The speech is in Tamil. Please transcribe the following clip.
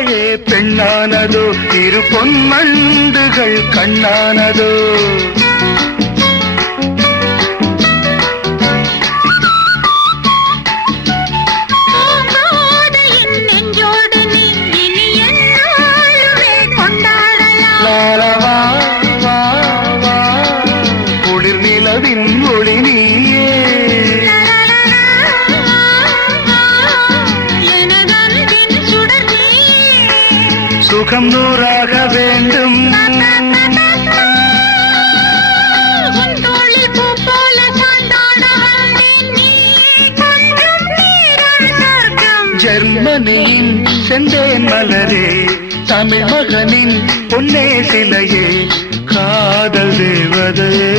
தாயே பெண்ணானதோ இரு பொன்மண்டுகள் கண்ணானதோ குளிர் நிலவின் ஒளி நீயே சுகம் நூறாக வேண்டும் ஜெர்மனியின் செந்தேன் மலரே தமிழ் மகனின் பொன்னே சிலையே காதல் தேவதையே